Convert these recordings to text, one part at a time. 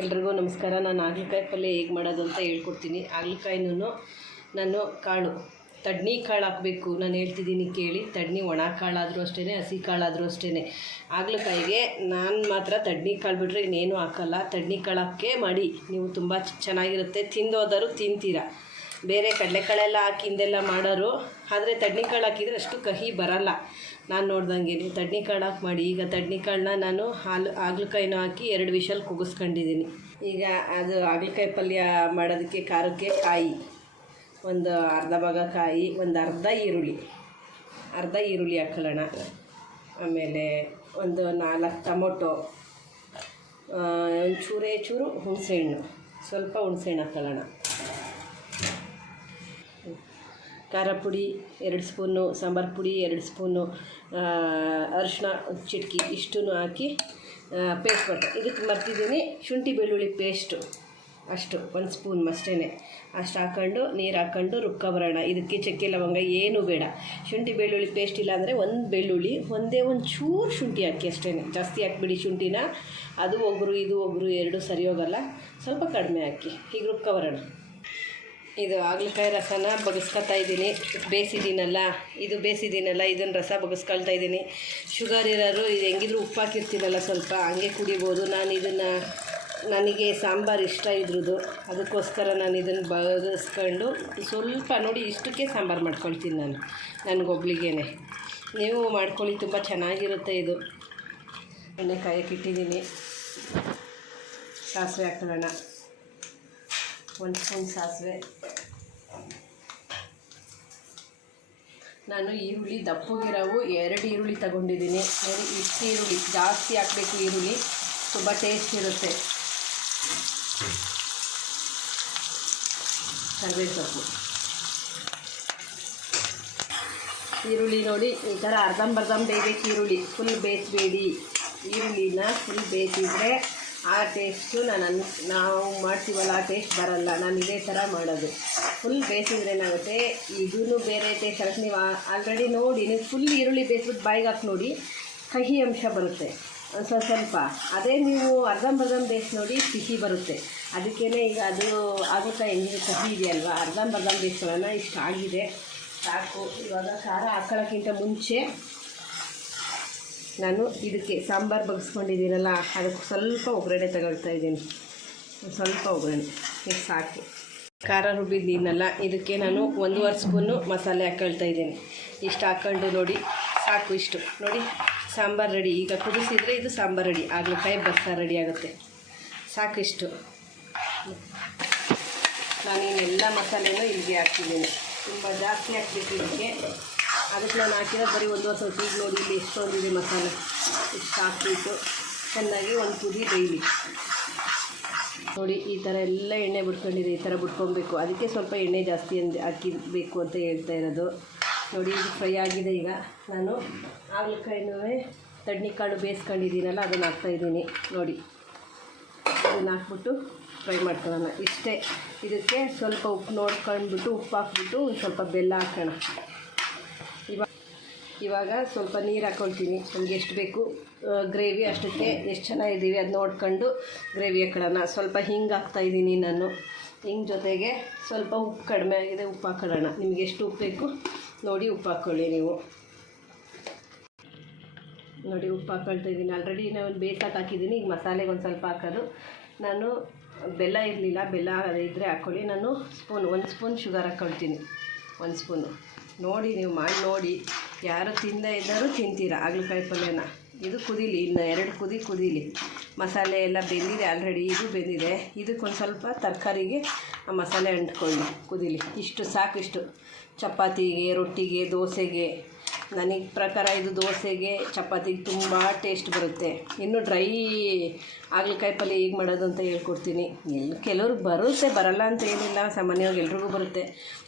ಎಲ್ರಿಗೂ ನಮಸ್ಕಾರ. ನಾನು ಹಾಗಲಕಾಯಿ ಪಲ್ಯ ಹೇಗೆ ಮಾಡೋದು ಅಂತ ಹೇಳ್ಕೊಡ್ತೀನಿ. ಹಾಗಲಕಾಯಿನೂ ನಾನು ಕಾಳು, ತಡ್ನಿ ಕಾಳು ಹಾಕಬೇಕು. ನಾನು ಹೇಳ್ತಿದ್ದೀನಿ ಕೇಳಿ. ತಡ್ನಿ ಒಣ ಕಾಳಾದರೂ ಅಷ್ಟೇ ಹಸಿ ಕಾಳಾದರೂ ಅಷ್ಟೇ ಹಾಗಲಕಾಯಿಗೆ ನಾನು ಮಾತ್ರ ತಡ್ನಿ ಕಾಳು ಬಿಟ್ಟರೆ ಇನ್ನೇನು ಹಾಕಲ್ಲ. ತಡ್ನಿ ಕಾಳು ಹಾಕೇ ಮಾಡಿ. ನೀವು ತುಂಬ ಚೆನ್ನಾಗಿರುತ್ತೆ. ತಿಂದೋದರೂ ತಿಂತೀರಾ. ಬೇರೆ ಕಡಲೆಕಾಳೆಲ್ಲ ಹಾಕಿ ಹಿಂದೆಲ್ಲ ಮಾಡೋರು, ಆದರೆ ತಡ್ನಿ ಕಾಳು ಹಾಕಿದರೆ ಅಷ್ಟು ಕಹಿ ಬರಲ್ಲ. ನಾನು ನೋಡ್ದಂಗೆ ತಡ್ನಿ ಕಾಳು ಹಾಕಿ ಮಾಡಿ. ಈಗ ತಡ್ನಿ ಕಾಳನ್ನ ನಾನು ಹಾಲು, ಹಾಗಲಕಾಯಿನೂ ಹಾಕಿ ಎರಡು ವಿಷಲ್ ಕುಗಿಸ್ಕೊಂಡಿದ್ದೀನಿ. ಈಗ ಅದು ಹಾಗಲಕಾಯಿ ಪಲ್ಯ ಮಾಡೋದಕ್ಕೆ ಖಾರಕ್ಕೆ ಕಾಯಿ. ಒಂದು ಅರ್ಧ ಭಾಗ ಕಾಯಿ, ಒಂದು ಅರ್ಧ ಈರುಳ್ಳಿ. ಅರ್ಧ ಈರುಳ್ಳಿ ಹಾಕೊಳ್ಳೋಣ. ಆಮೇಲೆ ಒಂದು ನಾಲ್ಕು ಟೊಮೊಟೊ ಒಂದು ಚೂರೇ ಚೂರು ಹುಣಸೆಹಣ್ಣು. ಸ್ವಲ್ಪ ಹುಣಸೆಹಣ್ಣು ಹಾಕೊಳ್ಳೋಣ. ಖಾರ ಪುಡಿ, ಎರಡು ಸ್ಪೂನು ಸಾಂಬಾರು ಪುಡಿ, ಎರಡು ಸ್ಪೂನು ಅರಿಶಿನ ಚಿಟಕಿ ಇಷ್ಟೂ ಹಾಕಿ ಪೇಸ್ಟ್ ಕೊಟ್ಟೆ ಇದಕ್ಕೆ ಮರ್ತಿದ್ದೀನಿ ಶುಂಠಿ ಬೆಳ್ಳುಳ್ಳಿ ಪೇಸ್ಟು ಅಷ್ಟು, ಒಂದು ಸ್ಪೂನ್ ಅಷ್ಟೇ ಅಷ್ಟು ಹಾಕ್ಕೊಂಡು ನೀರು ಹಾಕ್ಕೊಂಡು ರುಬ್ಕೊಬರೋಣ. ಇದಕ್ಕೆ ಚಕ್ಕೆ, ಲವಂಗ ಏನೂ ಬೇಡ. ಶುಂಠಿ ಬೆಳ್ಳುಳ್ಳಿ ಪೇಸ್ಟ್ ಇಲ್ಲ ಅಂದರೆ ಒಂದು ಬೆಳ್ಳುಳ್ಳಿ, ಒಂದೇ ಒಂದು ಚೂರು ಶುಂಠಿ ಹಾಕಿ ಅಷ್ಟೇ ಜಾಸ್ತಿ ಹಾಕ್ಬಿಡಿ ಶುಂಠಿನ. ಅದು ಒಬ್ಬರು ಇದು ಒಬ್ಬರು ಎರಡು ಸರಿ ಹೋಗಲ್ಲ ಸ್ವಲ್ಪ ಕಡಿಮೆ ಹಾಕಿ. ಹೀಗೆ ರುಕ್ಕ ರುಬ್ಕೊಬರೋಣ. ಇದು ಹಾಗಲಕಾಯಿ ರಸನ ಬಗಸ್ಕೊತಾ ಇದ್ದೀನಿ. ಬೇಯಿಸಿದ್ದೀನಲ್ಲ ಇದು ಬೇಯಿಸಿದ್ದೀನಲ್ಲ ಇದನ್ನು ರಸ ಬಗಸ್ಕೊಳ್ತಾ ಇದ್ದೀನಿ. ಶುಗರ್ ಇರೋರು ಇದು ಹೆಂಗಿದ್ರು ಉಪ್ಪು ಹಾಕಿರ್ತೀನಲ್ಲ ಸ್ವಲ್ಪ, ಹಂಗೆ ಕುಡಿಬೋದು. ನಾನು ಇದನ್ನು, ನನಗೆ ಸಾಂಬಾರು ಇಷ್ಟ ಇದ್ರದ್ದು ಅದಕ್ಕೋಸ್ಕರ ನಾನು ಇದನ್ನು ಬಗಸ್ಕೊಂಡು, ಸ್ವಲ್ಪ ನೋಡಿ ಇಷ್ಟಕ್ಕೆ ಸಾಂಬಾರು ಮಾಡ್ಕೊಳ್ತೀನಿ ನಾನು ನನಗೊಬ್ಳಿಗೇ ನೀವು ಮಾಡ್ಕೊಳ್ಳಿ, ತುಂಬ ಚೆನ್ನಾಗಿರುತ್ತೆ ಇದು. ಎಣ್ಣೆ ಕಾಯಕ್ಕೆ ಇಟ್ಟಿದ್ದೀನಿ. ಸಾಸಿವೆ ಹಾಕೊಳ್ಳೋಣ ಒಂದು ಸ್ಪೂನ್ ಸಾಸಿವೆ. ನಾನು ಈರುಳ್ಳಿ ದಪ್ಪಗಿರೋವು ಎರಡು ಈರುಳ್ಳಿ ತಗೊಂಡಿದ್ದೀನಿ. ನೋಡಿ, ಇಷ್ಟು ಈರುಳ್ಳಿ, ಜಾಸ್ತಿ ಹಾಕಬೇಕು ಈರುಳ್ಳಿ, ತುಂಬ ಟೇಸ್ಟ್ ಇರುತ್ತೆ. ಕರಿಬೇವು ಸೊಪ್ಪು ಈರುಳ್ಳಿ ನೋಡಿ, ಈ ಥರ ಅರ್ಧಂಬರ್ಧಂ ಬೇಯಬೇಕು ಈರುಳ್ಳಿ. ಫುಲ್ ಬೇಯಿಸಬೇಡಿ. ಈರುಳ್ಳಿನ ಫುಲ್ ಬೇಯಿಸಿದ್ರೆ ಆ ಟೇಸ್ಟು ನಾನು ಅನ್, ನಾವು ಮಾಡ್ತೀವಲ್ಲ, ಆ ಟೇಸ್ಟ್ ಬರಲ್ಲ. ನಾನು ಇದೇ ಥರ ಮಾಡೋದು. ಫುಲ್ ಬೇಯಿಸಿದ್ರೆ ಏನಾಗುತ್ತೆ ಇದೂ ಬೇರೆ ಟೇಸ್ಟ್ ನೀವು ಆಲ್ರೆಡಿ ನೋಡಿ, ನೀವು ಫುಲ್ ಈರುಳ್ಳಿ ಬೇಯಿಸ್ಬಿಟ್ಟು ಬಾಯಿಗೆ ಹಾಕಿ ನೋಡಿ, ಕಹಿ ಅಂಶ ಬರುತ್ತೆ. ಸ್ವಲ್ಪ ಸ್ವಲ್ಪ. ಅದೇ ನೀವು ಅರ್ಧಂಬರ್ಧಂ ಬೇಯಿಸಿ ನೋಡಿ, ಸಿಹಿ ಬರುತ್ತೆ. ಅದಕ್ಕೇ ಈಗ ಅದು ಆಗುತ್ತಾ ಹೆಂಗಿದೆ ಕಹಿ ಇದೆಯಲ್ವಾ? ಅರ್ಧಂಬರ್ಧಂ ಬೇಯಿಸ್ಕೊಳ್ಳೋಣ ಇಷ್ಟು ಆಗಿದೆ. ಸಾಕು. ಇವಾಗ ಖಾರ ಹಾಕೊಳ್ಳೋಕ್ಕಿಂತ ಮುಂಚೆ ನಾನು ಇದಕ್ಕೆ ಸಾಂಬಾರು ಬಗ್ಸ್ಕೊಂಡಿದ್ದೀನಲ್ಲ, ಅದಕ್ಕೆ ಸ್ವಲ್ಪ ಒಗ್ಗರಣೆ ತಗೊಳ್ತಾ ಇದ್ದೀನಿ. ಸ್ವಲ್ಪ ಒಗ್ಗರಣೆ, ಇದು ಸಾಕು. ಖಾರ ರುಬ್ಬಿದ್ದೀನಲ್ಲ ಇದಕ್ಕೆ ನಾನು ಒಂದೂವರೆ ಸ್ಪೂನು ಮಸಾಲೆ ಹಾಕೊಳ್ತಾ ಇದ್ದೀನಿ. ಇಷ್ಟು ಹಾಕ್ಕೊಂಡು ನೋಡಿ, ಸಾಕು ಇಷ್ಟು. ನೋಡಿ, ಸಾಂಬಾರು ರೆಡಿ. ಈಗ ಕುದಿಸಿದರೆ ಇದು ಸಾಂಬಾರು ರೆಡಿ. ಹಾಗಲಕಾಯಿ ಬಸ್ಸಾರು ರೆಡಿ ಆಗುತ್ತೆ. ಸಾಕು ಇಷ್ಟು. ನಾನು ಇನ್ನೆಲ್ಲ ಮಸಾಲೆನೂ ಇಲ್ಲಿಗೆ ಹಾಕ್ತಿದ್ದೀನಿ ತುಂಬ ಜಾಸ್ತಿ ಹಾಕ್ಬೇಕು ಇದಕ್ಕೆ. ಅದಕ್ಕೆ ನಾನು ಹಾಕಿರೋ ಬರೀ ಒಂದು ವರ್ಷ ಈಗ ನೋಡಿ ಇಲ್ಲಿ ಎಷ್ಟೊಂದಿದೆ ಮಸಾಲೆ. ಇಷ್ಟು ಹಾಕ್ಬಿಟ್ಟು ಚೆನ್ನಾಗಿ ಒಂದು ಕುದಿ ಡೈಲಿ. ನೋಡಿ, ಈ ಥರ ಎಲ್ಲ ಎಣ್ಣೆ ಬಿಟ್ಕೊಂಡಿದೆ, ಈ ಥರ ಬಿಟ್ಕೊಬೇಕು. ಅದಕ್ಕೆ ಸ್ವಲ್ಪ ಎಣ್ಣೆ ಜಾಸ್ತಿ ಹಾಕಿಬೇಕು ಅಂತ ಹೇಳ್ತಾ ಇರೋದು. ನೋಡಿ, ಇದು ಫ್ರೈ ಆಗಿದೆ ಈಗ. ನಾನು ಹಾಗಲಕಾಯಿನೂ ತಣ್ಣಿಕಾಳು ಬೇಯಿಸ್ಕೊಂಡಿದ್ದೀನಲ್ಲ, ಅದನ್ನು ಹಾಕ್ತಾಯಿದ್ದೀನಿ ನೋಡಿ ಅದನ್ನು ಹಾಕ್ಬಿಟ್ಟು ಫ್ರೈ ಮಾಡ್ಕೊಳ್ಳೋಣ. ಇಷ್ಟೇ. ಇದಕ್ಕೆ ಸ್ವಲ್ಪ ಉಪ್ಪು ನೋಡ್ಕೊಂಡ್ಬಿಟ್ಟು, ಉಪ್ಪು ಹಾಕ್ಬಿಟ್ಟು ಒಂದು ಸ್ವಲ್ಪ ಬೆಲ್ಲ ಹಾಕೋಣ. ಇವಾಗ ಸ್ವಲ್ಪ ನೀರು ಹಾಕ್ಕೊಳ್ತೀನಿ ನಮ್ಗೆ ಎಷ್ಟು ಬೇಕು ಗ್ರೇವಿ ಅಷ್ಟಕ್ಕೆ ಎಷ್ಟು ಚೆನ್ನಾಗಿದ್ದೀವಿ ಅದು ನೋಡ್ಕೊಂಡು ಗ್ರೇವಿ ಹಾಕೊಳ್ಳೋಣ. ಸ್ವಲ್ಪ ಹಿಂಗೆ ಹಾಕ್ತಾಯಿದ್ದೀನಿ ನಾನು. ಹಿಂಗೆ ಜೊತೆಗೆ ಸ್ವಲ್ಪ ಉಪ್ಪು ಕಡಿಮೆ ಆಗಿದೆ, ಉಪ್ಪು ಹಾಕೊಳ್ಳೋಣ. ನಿಮ್ಗೆ ಎಷ್ಟು ಉಪ್ಪು ಬೇಕು ನೋಡಿ ಉಪ್ಪು ಹಾಕ್ಕೊಳ್ಳಿ ನೀವು. ನೋಡಿ ಉಪ್ಪು ಹಾಕ್ಕೊಳ್ತಾ ಇದ್ದೀನಿ. ಆಲ್ರೆಡಿ ನಾನು ಬೇಯ್ಸಕ್ಕೆ ಹಾಕಿದ್ದೀನಿ, ಈಗ ಮಸಾಲೆಗೆ ಒಂದು ಸ್ವಲ್ಪ ಹಾಕೋದು. ನಾನು ಬೆಲ್ಲ ಇರಲಿಲ್ಲ, ಬೆಲ್ಲ ಇದ್ದರೆ ಹಾಕ್ಕೊಳ್ಳಿ ನಾನು ಸ್ಪೂನ್ ಒಂದು ಸ್ಪೂನ್ ಶುಗರ್ ಹಾಕ್ಕೊಳ್ತೀನಿ ಒಂದು ಸ್ಪೂನು ನೋಡಿ, ನೀವು ಮಾಡಿ ನೋಡಿ. ಯಾರು ತಿಂದ ಇದ್ದಾರೂ ತಿಂತೀರ ಹಾಗಲಕಾಯಿ ಪಲ್ಯನ? ಇದು ಕುದೀಲಿ, ಇನ್ನು ಎರಡು ಕುದಿ ಕುದೀಲಿ. ಮಸಾಲೆ ಎಲ್ಲ ಬೆಂದಿದೆ ಆಲ್ರೆಡಿ ಇದು ಬೆಂದಿದೆ. ಇದಕ್ಕೊಂದು ಸ್ವಲ್ಪ ತರಕಾರಿಗೆ ಆ ಮಸಾಲೆ ಅಂಟ್ಕೊಳ್ಳಿ ಕುದೀಲಿ. ಇಷ್ಟು ಸಾಕು ಇಷ್ಟು ಚಪಾತಿಗೆ, ರೊಟ್ಟಿಗೆ, ದೋಸೆಗೆ. ನನಗೆ ಪ್ರಕಾರ ಇದು ದೋಸೆಗೆ ಚಪಾತಿಗೆ ತುಂಬ ಟೇಸ್ಟ್ ಬರುತ್ತೆ. ಇನ್ನು ಡ್ರೈ ಹಾಗಲಕಾಯಿ ಪಲ್ಯ ಹೇಗೆ ಮಾಡೋದು ಅಂತ ಹೇಳ್ಕೊಡ್ತೀನಿ. ಎಲ್ಲಿ ಕೆಲವ್ರಿಗೆ ಬರುತ್ತೆ, ಬರಲ್ಲ ಅಂತ ಏನಿಲ್ಲ, ಸಾಮಾನ್ಯವಾಗಿ ಎಲ್ರಿಗೂ ಬರುತ್ತೆ.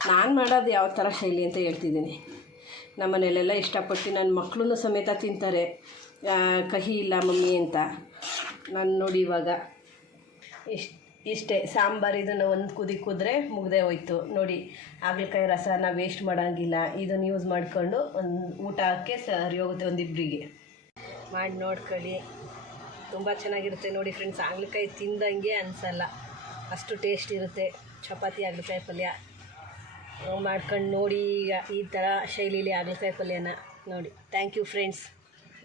ನಾನು ಮಾಡೋದು ಯಾವ ಥರ ಶೈಲಿ ಅಂತ ಹೇಳ್ತಿದ್ದೀನಿ. ನಮ್ಮ ಇಷ್ಟಪಟ್ಟು ನನ್ನ ಮಕ್ಕಳೂ ಸಮೇತ ತಿಂತಾರೆ. ಕಹಿ ಇಲ್ಲ ಮಮ್ಮಿ ಅಂತ. ನಾನು ನೋಡಿ ಇವಾಗ ಇಷ್ಟು ಇಷ್ಟೇ, ಸಾಂಬಾರು ಇದನ್ನು ಒಂದು ಕುದಿ ಕುದ್ರೆ ಮುಗ್ದೇ ಹೋಯ್ತು. ನೋಡಿ, ಹಾಗಲಕಾಯಿ ರಸನ ವೇಸ್ಟ್ ಮಾಡೋಂಗಿಲ್ಲ. ಇದನ್ನು ಯೂಸ್ ಮಾಡಿಕೊಂಡು ಒಂದು ಊಟಕ್ಕೆ ಸರಿ ಹೋಗುತ್ತೆ ಒಂದಿಬ್ಬರಿಗೆ ಮಾಡಿ ನೋಡ್ಕೊಳ್ಳಿ. ತುಂಬ ಚೆನ್ನಾಗಿರುತ್ತೆ. ನೋಡಿ ಫ್ರೆಂಡ್ಸ್ ಹಾಗಲಕಾಯಿ ತಿಂದಂಗೆ ಅನಿಸಲ್ಲ. ಅಷ್ಟು ಟೇಸ್ಟ್ ಇರುತ್ತೆ. ಚಪಾತಿ ಹಾಗಲಕಾಯಿ ಪಲ್ಯ. ಮಾಡ್ಕೊಂಡು ನೋಡಿ ಈಗ ಈ ಥರ ಶೈಲಿಲಿ ಹಾಗಲಕಾಯಿ ಪಲ್ಯನ. ನೋಡಿ ಥ್ಯಾಂಕ್ ಯು ಫ್ರೆಂಡ್ಸ್